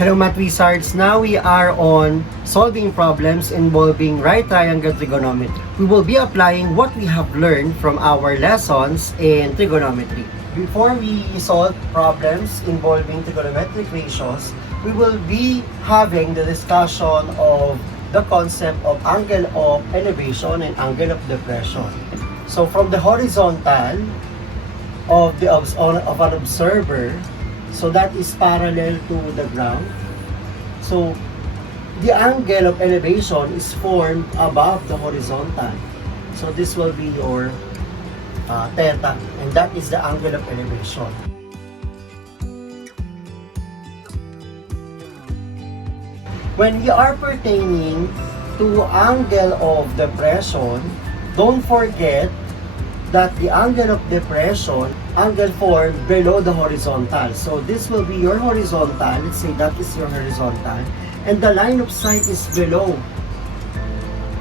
Hello Math Wizards, now we are on solving problems involving right triangle trigonometry. We will be applying what we have learned from our lessons in trigonometry. Before we solve problems involving trigonometric ratios, we will be having the discussion of the concept of angle of elevation and angle of depression. So from the horizontal of an observer, so that is parallel to the ground. So the angle of elevation is formed above the horizontal. So this will be your theta, and that is the angle of elevation. When we are pertaining to angle of depression, don't forget that the angle of depression, angle formed below the horizontal. So this will be your horizontal. Let's say that is your horizontal. And the line of sight is below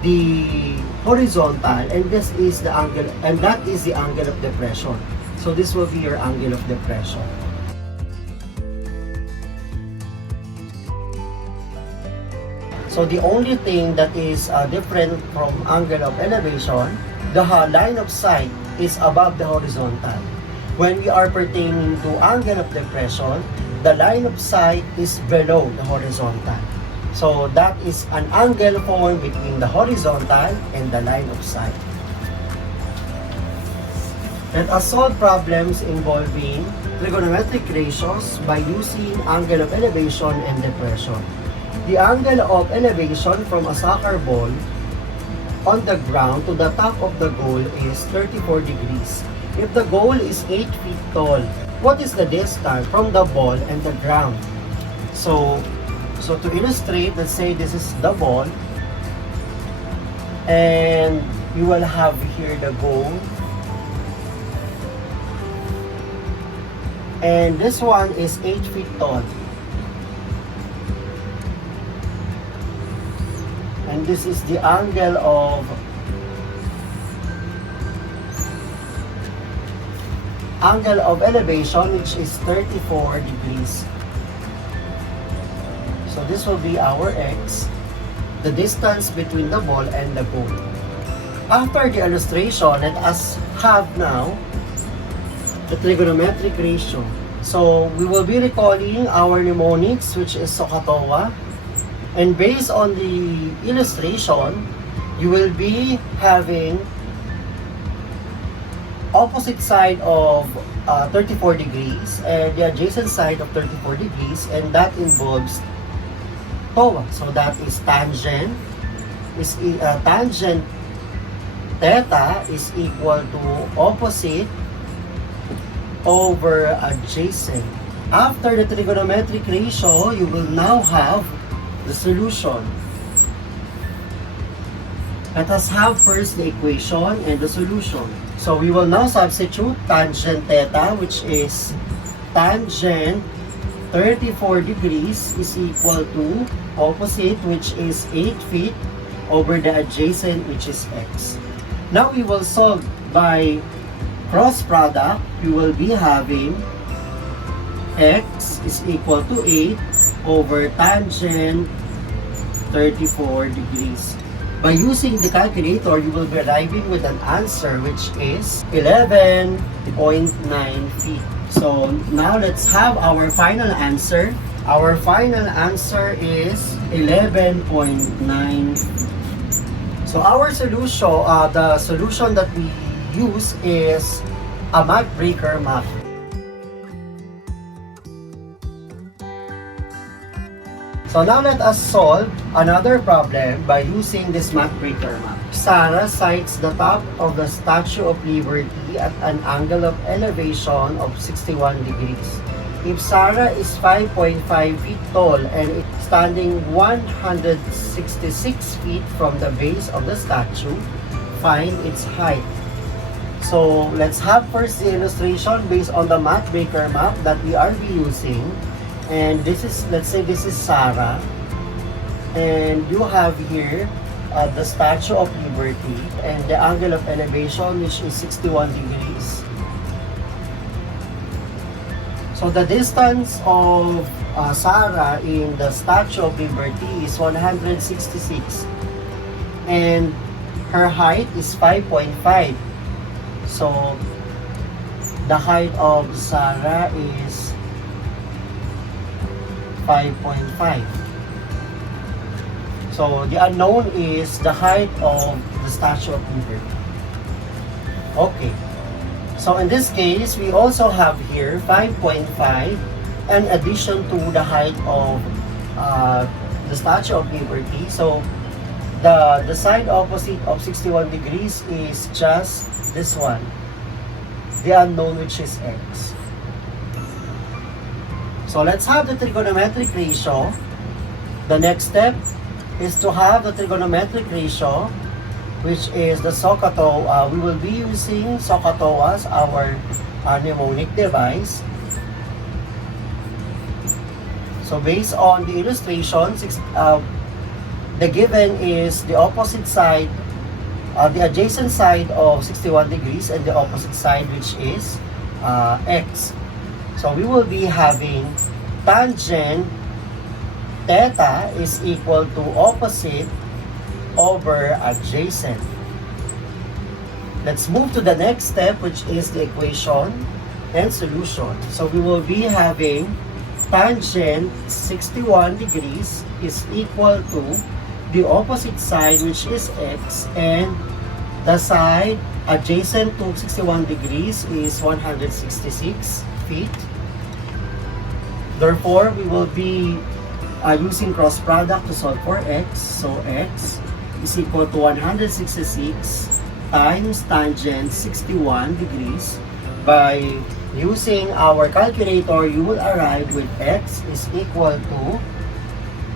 the horizontal, and this is the angle, and that is the angle of depression. So this will be your angle of depression. So the only thing that is different from angle of elevation, the line of sight is above the horizontal. When we are pertaining to angle of depression, the line of sight is below the horizontal. So that is an angle formed between the horizontal and the line of sight. Let us solve problems involving trigonometric ratios by using angle of elevation and depression. The angle of elevation from a soccer ball on the ground to the top of the goal is 34 degrees. If the goal is 8 feet tall, what is the distance from the ball and the ground? So to illustrate, let's say this is the ball, and you will have here the goal, and this one is 8 feet tall. And this is the angle of elevation, which is 34 degrees. So this will be our x, the distance between the ball and the goal. After the illustration, let us have now the trigonometric ratio. So we will be recalling our mnemonics, which is SOHCAHTOA. And based on the illustration, you will be having opposite side of 34 degrees and the adjacent side of 34 degrees, and that involves TOA. So that is tangent theta is equal to opposite over adjacent. After the trigonometric ratio, you will now have the solution. Let us have first the equation and the solution. So we will now substitute tangent theta, which is tangent 34 degrees is equal to opposite, which is 8 feet, over the adjacent, which is x. Now we will solve by cross product. We will be having x is equal to 8 over tangent 34 degrees. By using the calculator, you will be arriving with an answer which is 11.9 feet. So now let's have our final answer. Our final answer is 11.9 feet. So our solution, the solution that we use is a math breaker map. So now let us solve another problem by using this math breaker map. Sarah sights the top of the Statue of Liberty at an angle of elevation of 61 degrees. If Sarah is 5.5 feet tall and is standing 166 feet from the base of the statue, find its height. So let's have first the illustration based on the math breaker map that we are using. And this is, let's say this is Sarah, and you have here the Statue of Liberty and the angle of elevation, which is 61 degrees. So the distance of Sarah in the Statue of Liberty is 166 and her height is 5.5. So the height of Sarah is 5.5. So the unknown is the height of the Statue of Liberty. Okay. So in this case, we also have here 5.5 in addition to the height of the Statue of Liberty. So the side opposite of 61 degrees is just this one, the unknown, which is x. So let's have the trigonometric ratio. The next step is to have the trigonometric ratio, which is the SOHCAHTOA. We will be using SOHCAHTOA as our mnemonic device. So based on the illustration, the given is the opposite side, the adjacent side of 61 degrees and the opposite side, which is x. So we will be having tangent theta is equal to opposite over adjacent. Let's move to the next step, which is the equation and solution. So we will be having tangent 61 degrees is equal to the opposite side, which is x, and the side adjacent to 61 degrees is 166 feet. Therefore, we will be using cross product to solve for x. So x is equal to 166 times tangent 61 degrees. By using our calculator, you will arrive with x is equal to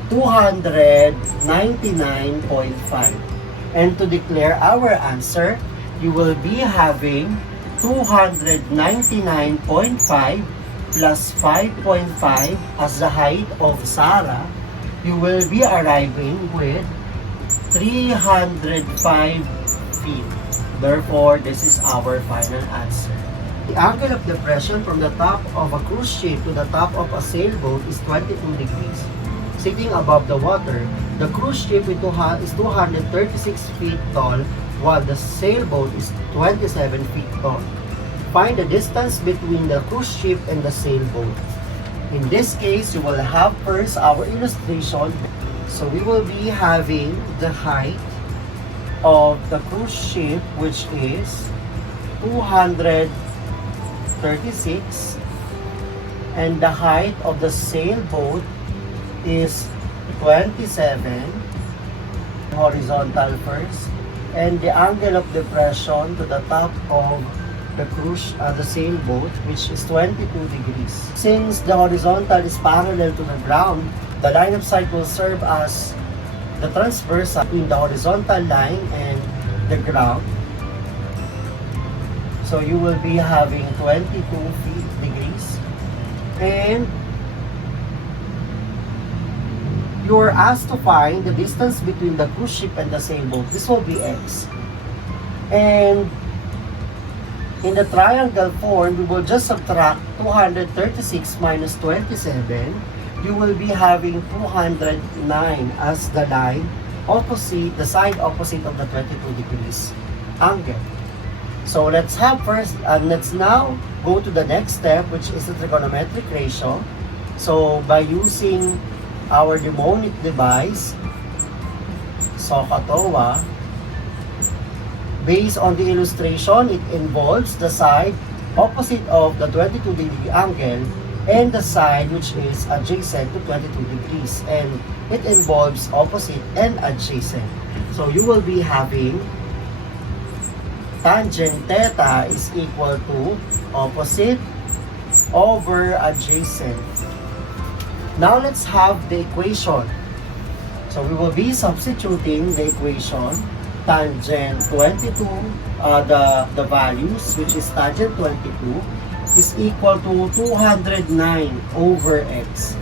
299.5. And to declare our answer, you will be having 299.5 plus 5.5 as the height of Sarah. You will be arriving with 305 feet. Therefore, this is our final answer. The angle of depression from the top of a cruise ship to the top of a sailboat is 22 degrees. Sitting above the water, the cruise ship is 236 feet tall, while the sailboat is 27 feet tall. Find the distance between the cruise ship and the sailboat. In this case, you will have first our illustration. So we will be having the height of the cruise ship, which is 236, and the height of the sailboat is 27, horizontal first, and the angle of depression to the top of the sailboat, which is 22 degrees. Since the horizontal is parallel to the ground, the line of sight will serve as the transversal between the horizontal line and the ground. So you will be having 22 degrees, and you are asked to find the distance between the cruise ship and the sailboat. This will be x. And in the triangle form, we will just subtract 236 minus 27. You will be having 209 as the line opposite, the side opposite of the 22 degrees angle. So let's now go to the next step, which is the trigonometric ratio. So by using our mnemonic device, SOHCAHTOA, based on the illustration, it involves the side opposite of the 22 degree angle and the side which is adjacent to 22 degrees, and it involves opposite and adjacent. So you will be having tangent theta is equal to opposite over adjacent. Now let's have the equation. So we will be substituting the equation. Tangent 22, the values, which is tangent 22, is equal to 209 over x.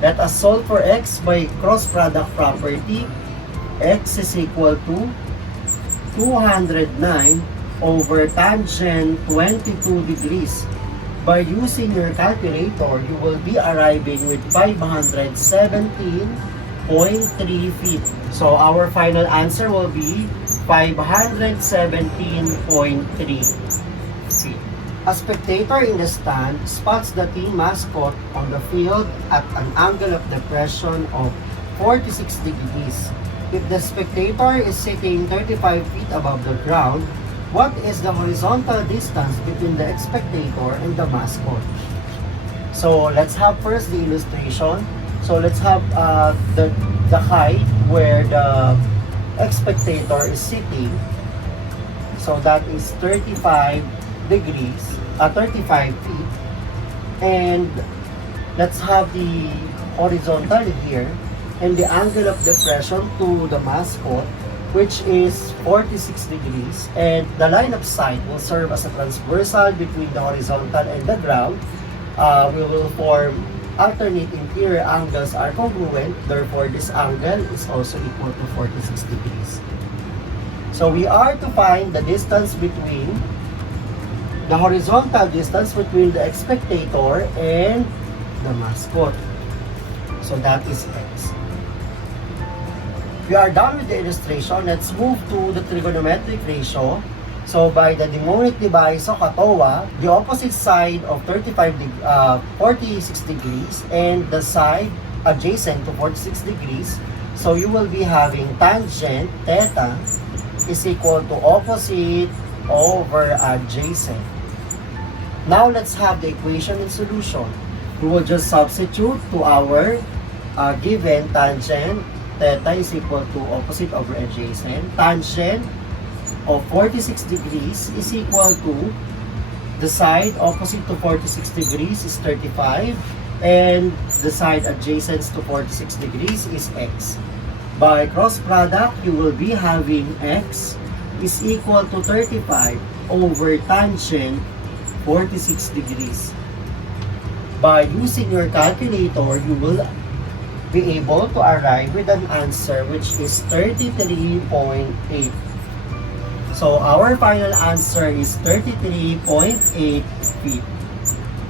Let us solve for x by cross product property. X is equal to 209 over tangent 22 degrees. By using your calculator, you will be arriving with 517.3 feet. So our final answer will be 517.3 feet. A spectator in the stand spots the team mascot on the field at an angle of depression of 46 degrees. If the spectator is sitting 35 feet above the ground, what is the horizontal distance between the spectator and the mascot? So let's have first the illustration. So let's have the height where the spectator is sitting. So that is 35 degrees, 35 feet. And let's have the horizontal here and the angle of depression to the mascot, which is 46 degrees, and the line of sight will serve as a transversal between the horizontal and the ground. We will form alternate interior angles are congruent, therefore this angle is also equal to 46 degrees. So we are to find the distance between the horizontal distance between the spectator and the mascot. So that is x. We are done with the illustration. Let's move to the trigonometric ratio. So by the mnemonic device of Katoa, the opposite side of 46 degrees and the side adjacent to 46 degrees. So you will be having tangent theta is equal to opposite over adjacent. Now let's have the equation in solution. We will just substitute to our given tangent theta is equal to opposite over adjacent. Tangent of 46 degrees is equal to the side opposite to 46 degrees is 35 and the side adjacent to 46 degrees is x. By cross product, you will be having x is equal to 35 over tangent 46 degrees. By using your calculator, you will be able to arrive with an answer which is 33.8. So our final answer is 33.8 feet.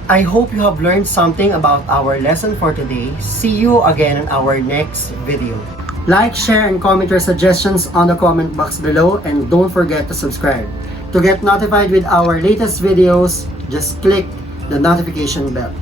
I hope you have learned something about our lesson for today. See you again in our next video. Like, share, and comment your suggestions on the comment box below, and don't forget to subscribe. To get notified with our latest videos, just click the notification bell.